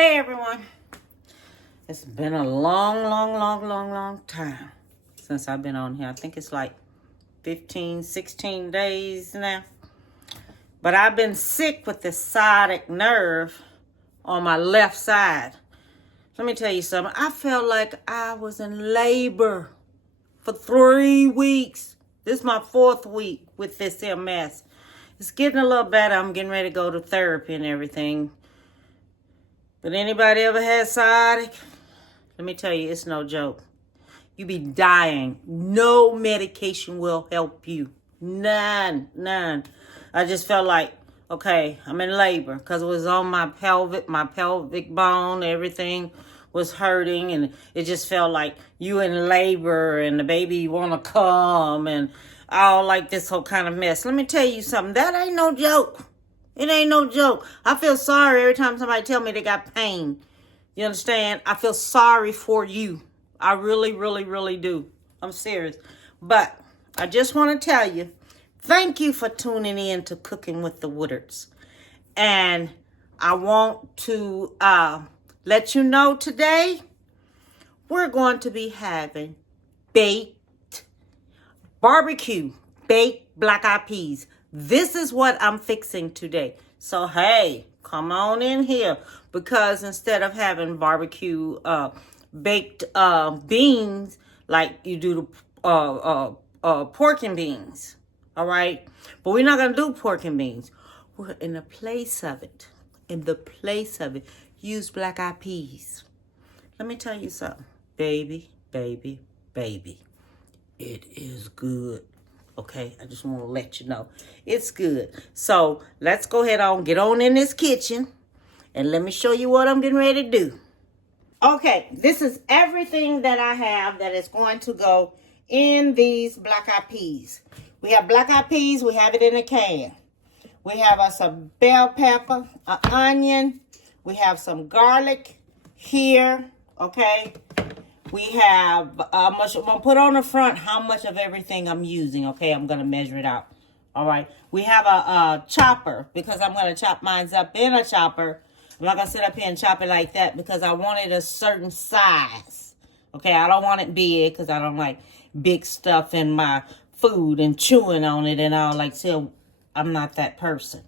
Hey everyone, it's been a long time since I've been on here. I think it's like 15, 16 days now. But I've been sick with this sciatic nerve on my left side. Let me tell you something. I felt like I was in labor for 3 weeks. This is my 4th week with this here mess. It's getting a little better. I'm getting ready to go to therapy and everything. But anybody ever had sciatic? Let me tell you, it's no joke. You be dying. No medication will help you. None. I just felt like, okay, I'm in labor because it was on my pelvic bone, everything was hurting, and it just felt like you in labor and the baby want to come and all like this whole kind of mess. Let me tell you something. That ain't no joke. It ain't no joke. I feel sorry every time somebody tell me they got pain. You understand? I feel sorry for you. I really do. I'm serious. But I just want to tell you, thank you for tuning in to Cooking with the Woodards. And I want to let you know today, we're going to be having baked black-eyed peas. This is what I'm fixing today. So, hey, come on in here. Because instead of having barbecue baked beans like you do the pork and beans, all right? But we're not going to do pork and beans. We're in the place of it, use black-eyed peas. Let me tell you something. Baby. It is good. Okay, I just want to let you know. It's good. So, let's go ahead on, get on in this kitchen, and let me show you what I'm getting ready to do. Okay, this is everything that I have that is going to go in these black-eyed peas. We have black-eyed peas. We have it in a can. We have us a bell pepper, an onion. We have some garlic here, okay? We have, I'm going to put on the front how much of everything I'm using, okay? I'm going to measure it out, all right? We have a chopper because I'm going to chop mine up in a chopper. I'm not going to sit up here and chop it like that because I want it a certain size, okay? I don't want it big because I don't like big stuff in my food and chewing on it and all. Like, so I'm not that person,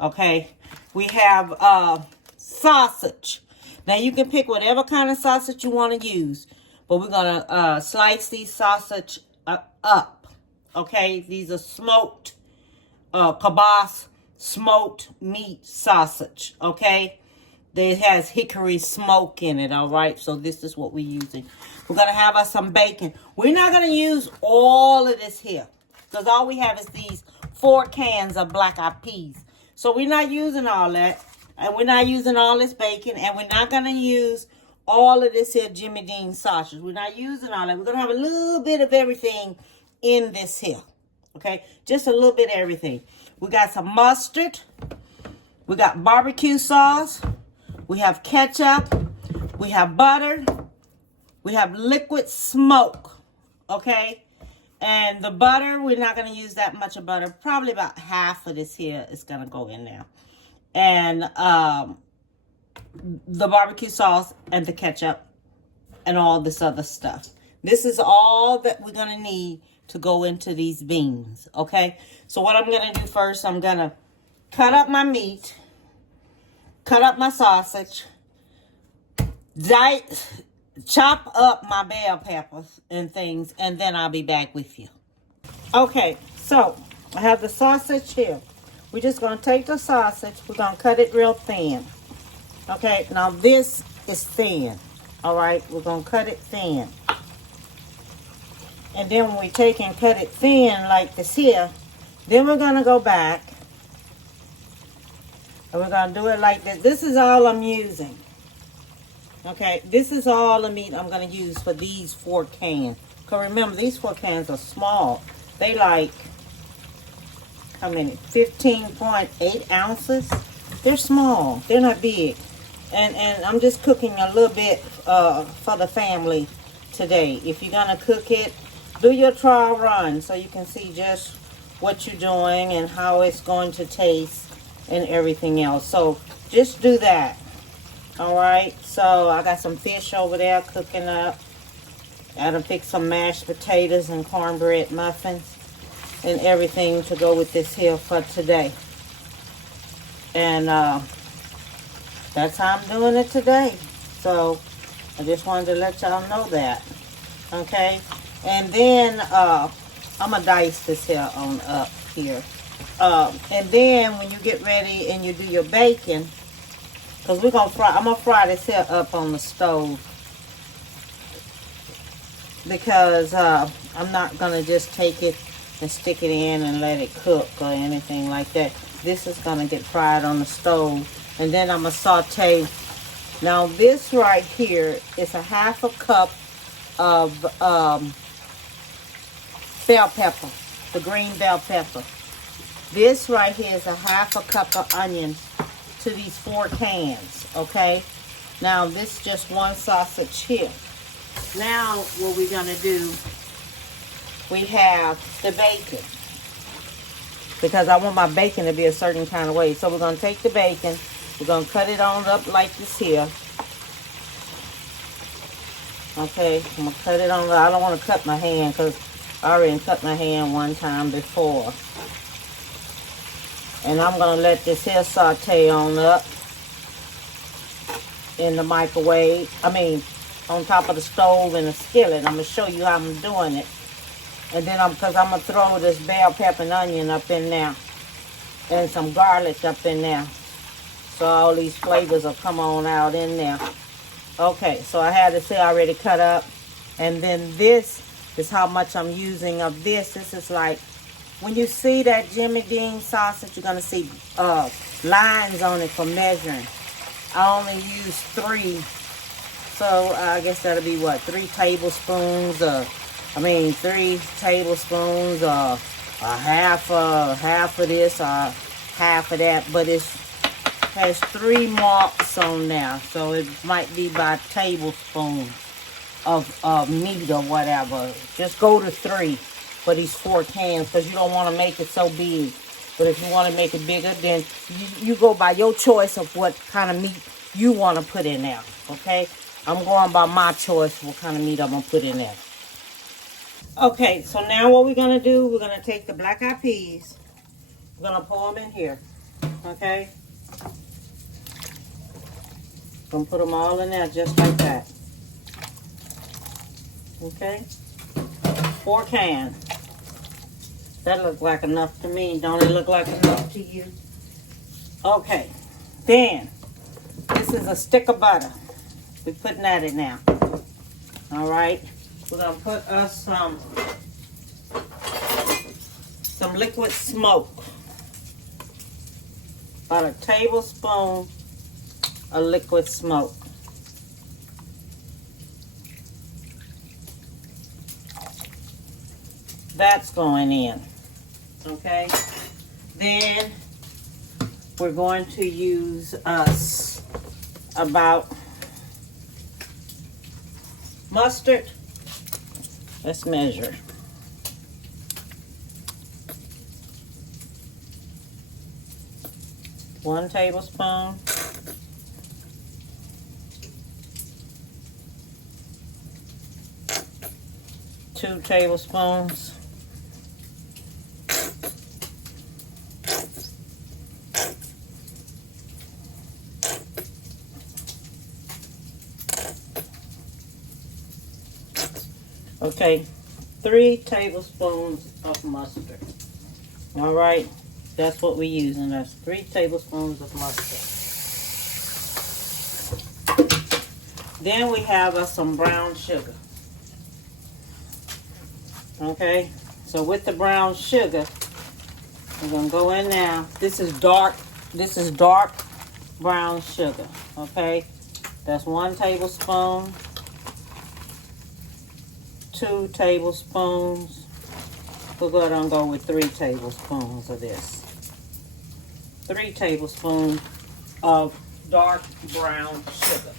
okay? We have sausage. Now, you can pick whatever kind of sausage you want to use. But we're going to slice these sausage up. Okay? These are smoked, kibas, smoked meat sausage. Okay? It has hickory smoke in it, all right? So this is what we're using. We're going to have us some bacon. We're not going to use all of this here. Because all we have is these 4 cans of black-eyed peas. So we're not using all that. And we're not using all this bacon. And we're not going to use all of this here Jimmy Dean sausage. We're not using all that. We're going to have a little bit of everything in this here. Okay? Just a little bit of everything. We got some mustard. We got barbecue sauce. We have ketchup. We have butter. We have liquid smoke. Okay? And the butter, we're not going to use that much of butter. Probably about half of this here is going to go in there. And the barbecue sauce and the ketchup and all this other stuff. This is all that we're going to need to go into these beans, okay? So what I'm going to do first, I'm going to cut up my meat, cut up my sausage, chop up my bell peppers and things, and then I'll be back with you. Okay, so I have the sausage here. We're just going to take the sausage. We're going to cut it real thin. Okay, now this is thin. All right, we're going to cut it thin. And then when we take and cut it thin like this here, then we're going to go back. And we're going to do it like this. This is all I'm using. Okay, this is all the meat I'm going to use for these 4 cans. Because remember, these 4 cans are small. They like, how many? 15.8 ounces. They're small. They're not big. And I'm just cooking a little bit for the family today. If you're going to cook it, do your trial run so you can see just what you're doing and how it's going to taste and everything else. So just do that. All right, so I got some fish over there cooking up. I done picked some mashed potatoes and cornbread muffins and everything to go with this here for today. And that's how I'm doing it today. So I just wanted to let y'all know that. Okay, and then I'm gonna dice this here on up here. And then when you get ready and you do your bacon, because we're gonna fry, I'm gonna fry this here up on the stove, because I'm not gonna just take it and stick it in and let it cook or anything like that. This is gonna get fried on the stove, and then I'm gonna saute. Now this right here is a half a cup of bell pepper, the green bell pepper. This right here is a half a cup of onions to these 4 cans, okay? Now this is just 1 sausage here. Now what we're gonna do, we have the bacon, because I want my bacon to be a certain kind of way. So we're gonna take the bacon, we're gonna cut it on up like this here. Okay, I'm gonna cut it on. I don't want to cut my hand because I already cut my hand one time before. And I'm gonna let this here saute on up in the microwave. I mean, on top of the stove in the skillet. I'm gonna show you how I'm doing it. And then I'm gonna throw this bell pepper and onion up in there, and some garlic up in there, so all these flavors will come on out in there. Okay, so I had this here already cut up, and then this is how much I'm using of this. This is like, when you see that Jimmy Dean sausage, you're gonna see lines on it for measuring. I only use 3, so I guess that'll be what, 3 tablespoons, 3 tablespoons, or half of this, or half of that, but it has 3 marks on there, so it might be by tablespoon of meat or whatever. Just go to 3 for these 4 cans, because you don't want to make it so big. But if you want to make it bigger, then you go by your choice of what kind of meat you want to put in there, okay? I'm going by my choice what kind of meat I'm going to put in there. Okay, so now what we're going to do, we're going to take the black-eyed peas. We're going to pour them in here, okay? Gonna put them all in there just like that. Okay? 4 cans. That looks like enough to me. Don't it look like enough to you? Okay. Then, this is a stick of butter. We're putting that in now. Alright? We're gonna put us some liquid smoke. About a tablespoon of liquid smoke. That's going in. Okay? Then we're going to use us about mustard. Let's measure. One tablespoon. 2 tablespoons. Okay, 3 tablespoons of mustard. All right, that's what we're using. That's 3 tablespoons of mustard. Then we have some brown sugar. Okay, so with the brown sugar, we're gonna go in now. This is dark brown sugar. Okay, that's 1 tablespoon. 2 tablespoons. We're going to go with 3 tablespoons of this. 3 tablespoons of dark brown sugar.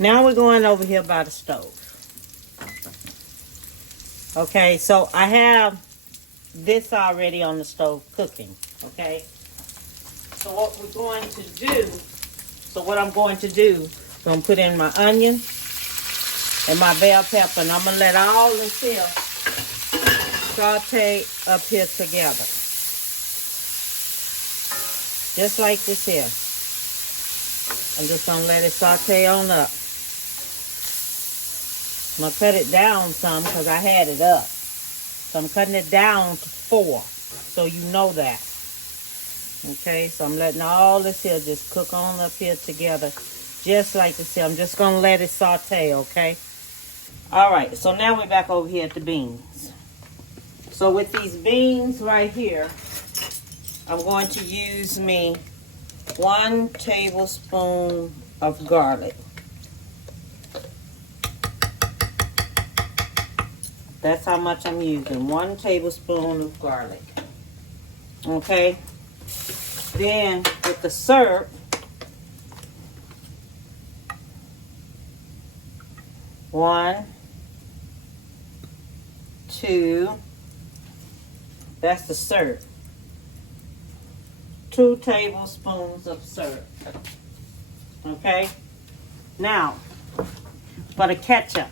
Now we're going over here by the stove. Okay, so I have this already on the stove cooking. Okay, so what we're going to do, So what I'm going to do, I'm going to put in my onion and my bell pepper, and I'm going to let all this here saute up here together. Just like this here. I'm just going to let it saute on up. I'm going to cut it down some because I had it up. So I'm cutting it down to 4, so you know that. Okay, so I'm letting all this here just cook on up here together, just like this here. I'm just going to let it saute, okay? All right, so now we're back over here at the beans. So with these beans right here, I'm going to use me 1 tablespoon of garlic. That's how much I'm using, 1 tablespoon of garlic. Okay? Then with the syrup, 1, 2, that's the syrup. 2 tablespoons of syrup. Okay? Now, for the ketchup.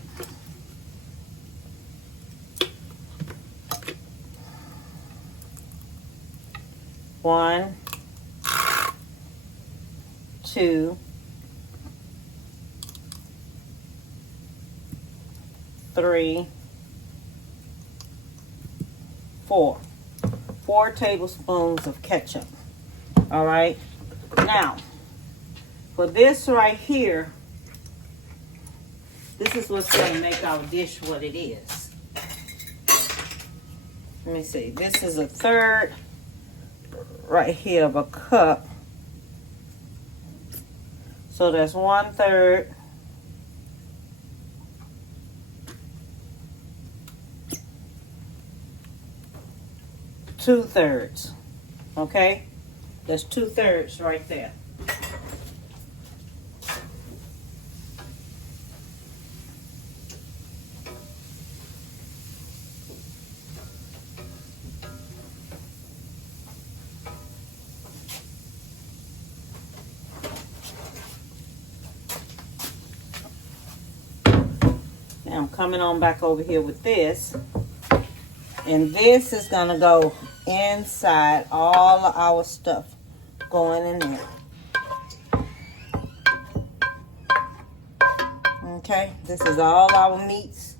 1, 2, 3, 4. 4 tablespoons of ketchup. All right. Now, for this right here, this is what's going to make our dish what it is. Let me see. This is 1/3 right here of a cup. So that's 1/3. 2/3. Okay? That's 2/3 right there. Now I'm coming on back over here with this. And this is going to go inside all of our stuff going in there. Okay, this is all our meats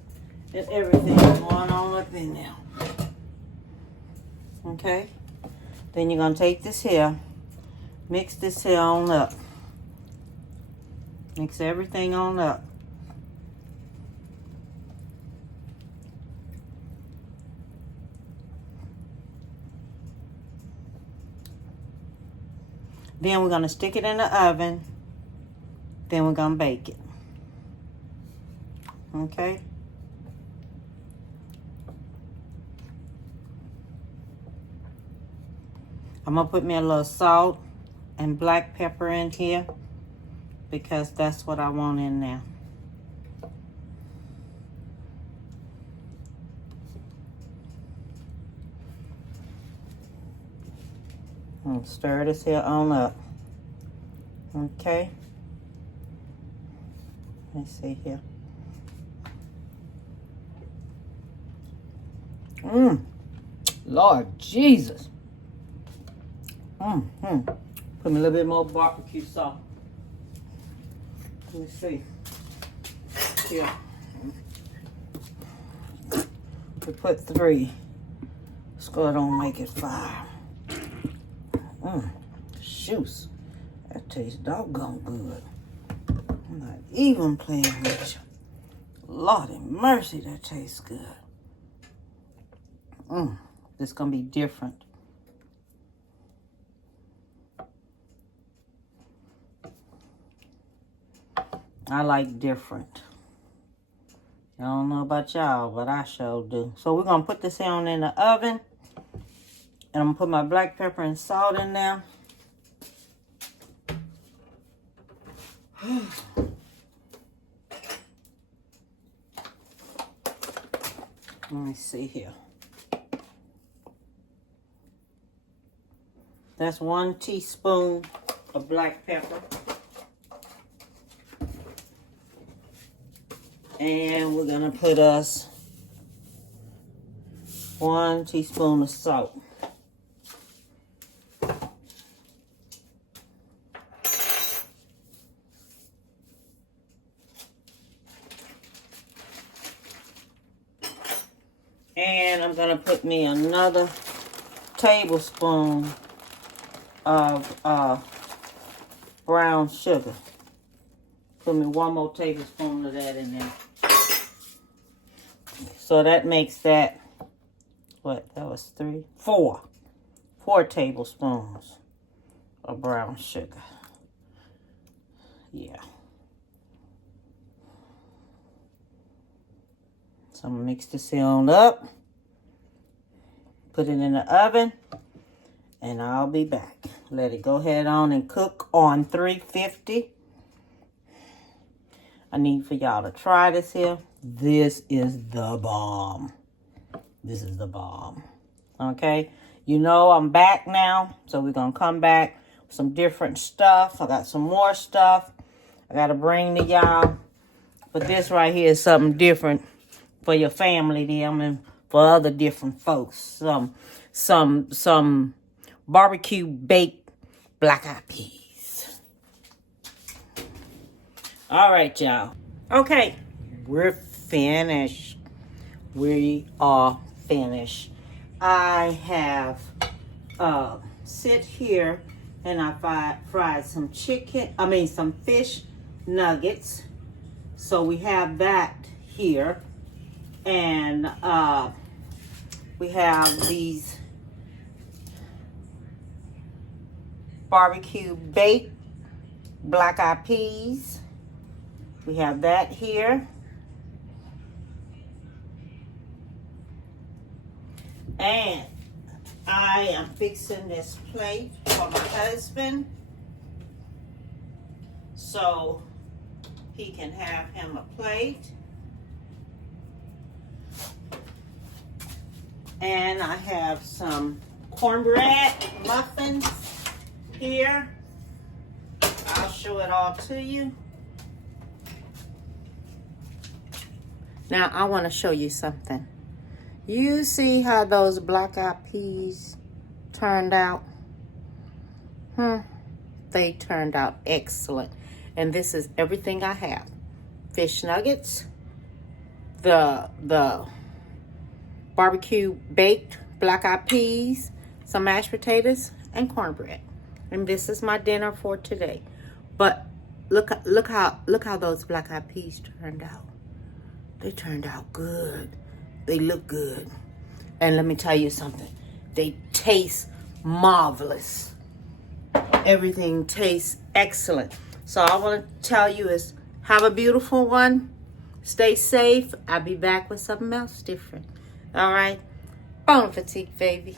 and everything going on up in there. Okay, then you're going to take this here, mix this here on up. Mix everything on up. Then we're going to stick it in the oven. Then we're going to bake it. Okay? I'm going to put me a little salt and black pepper in here because that's what I want in there. And stir this here on up. Okay. Let's see here. Lord Jesus. Put me a little bit more barbecue sauce. Let me see. Here. We put 3. Let's go ahead and make it 5. Shoes. That tastes doggone good. I'm not even playing with you. Lordy mercy, that tastes good. This gonna be different. I like different. I don't know about y'all, but I sure do. So we're gonna put this on in the oven. And I'm gonna put my black pepper and salt in there. Let me see here. That's 1 teaspoon of black pepper. And we're gonna put us 1 teaspoon of salt. And I'm gonna put me another tablespoon of brown sugar. Put me 1 more tablespoon of that in there. So that makes that, what, that was 3, 4. 4 tablespoons of brown sugar. Yeah. So I'm gonna mix this on up. Put it in the oven. And I'll be back. Let it go ahead on and cook on 350. I need for y'all to try this here. This is the bomb. This is the bomb. Okay? You know I'm back now. So we're going to come back with some different stuff. I got some more stuff I got to bring to y'all. But this right here is something different for your family, them, and for other different folks. Some barbecue baked black-eyed peas. All right, y'all. Okay, we're finished. We are finished. I have sit here and I fried some some fish nuggets. So we have that here. And we have these barbecue baked black-eyed peas. We have that here. And I am fixing this plate for my husband so he can have him a plate. And I have some cornbread muffins here. I'll show it all to you. Now I want to show you something. You see how those black-eyed peas turned out? They turned out excellent. And this is everything I have. Fish nuggets, the barbecue baked black-eyed peas, some mashed potatoes, and cornbread. And this is my dinner for today. But look how those black-eyed peas turned out. They turned out good. They look good. And let me tell you something. They taste marvelous. Everything tastes excellent. So all I want to tell you is have a beautiful one. Stay safe. I'll be back with something else different. All right? Bon appetit, baby.